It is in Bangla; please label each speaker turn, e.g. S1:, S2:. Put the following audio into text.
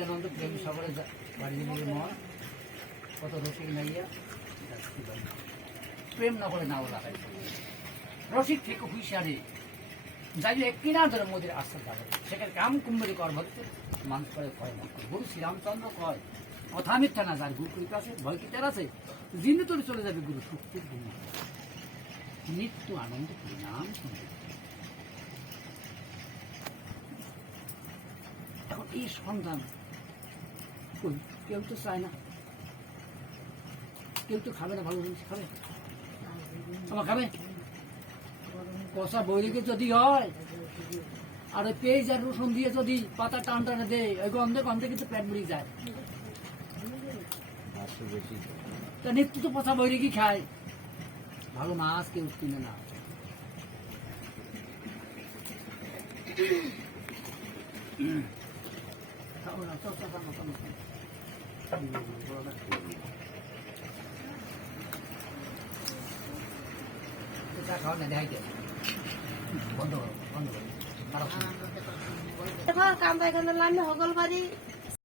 S1: নিত্যানন্দ প্রেম সাগরে যা- বাড়ি নিয়ে মন কত রসিক নাইয়া প্রেম না করে নাও লাগাই। রসিক থেকে হুইসারে যাইলে কিনা ধরে মোদের আস্থা যাবে সেখানে কাম কুম্ভরি কর ভক্তের মানুষ করে কয় না গুরু শ্রীরামচন্দ্র কয়, কথা মিথ্যা না, যার গুরু কৃপা আছে, ভয় কি তার আছে? জিনে তোরে চলে যাবে গুরু শক্তির গুণ নিত্য আনন্দ পরিণাম এখন এই সন্ধান কই কেউ তো চায় না। কেউ তো খাবে না ভালো জিনিস খাবে। আমার খাবে? কষা বৈরিকে যদি হয় আর ওই পেঁয়াজ আর রসুন দিয়ে যদি পাতা টান টানে দেয় ওই গন্ধে গন্ধে কিন্তু পেট বেরিয়ে যায়। তা নিত্য তো পচা বৈরিকই খায়। ভালো মাছ কেউ কিনে না। খাও না,
S2: দেখো কাম পাইখানা লাইনে হগল বাড়ি